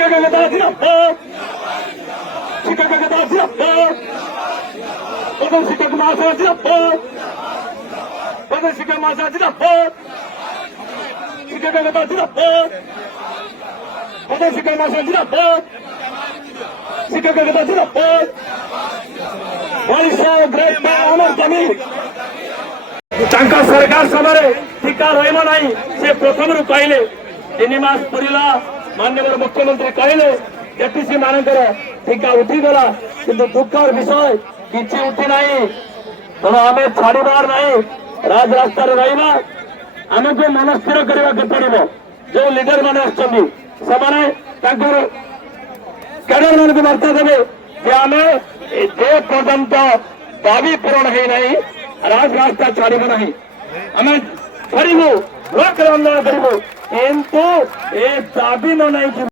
শিক্ষক একতা জিন্দাবাদ, শিক্ষক একতা জিন্দাবাদ, প্রধান শিক্ষক মহাশয় জিন্দাবাদ, প্রধান শিক্ষক মহাশয় জিন্দাবাদ, শিক্ষক একতা জিন্দাবাদ, প্রধান শিক্ষক মহাশয় জিন্দাবাদ, শিক্ষক একতা জিন্দাবাদ। ତାଙ୍କ ସରକାର ସମୟରେ ଟିକା ରହିବ ନାହିଁ ସେ ପ୍ରଥମରୁ କହିଲେ। 3 ମାସ ପୁରିଲା, ମାନ୍ୟବର ମୁଖ୍ୟମନ୍ତ୍ରୀ କହିଲେ ଏଟିସି ମାନଙ୍କର ଟିକା ଉଠିଗଲା, କିନ୍ତୁ ଦୁଃଖର ବିଷୟ କିଛି ଉଠି ନାହିଁ। ତେଣୁ ଆମେ ଛାଡ଼ିବାର ନାହିଁ, ରାଜରାସ୍ତାରେ ରହିବା। ଆମକୁ ମନସ୍ଥିର କରିବାକୁ ପଡିବ। ଯୋଉ ଲିଡର ମାନେ ଆସିଛନ୍ତି ସେମାନେ ତାଙ୍କର କ୍ୟାଡର ମାନଙ୍କୁ ବାର୍ତ୍ତା ଦେବେ ଯେ ଆମେ ଯେ ପର୍ଯ୍ୟନ୍ତ ଦାବି ପୂରଣ ହେଇନାହିଁ ରାଜରାସ୍ତା ଛାଡ଼ିବ ନାହିଁ। ଆମେ କରିବୁ, ବ୍ଲକରେ ଆନ୍ଦୋଳନ କରିବୁ, କିନ୍ତୁ ଏ ଦାବି ନ ନେଇକି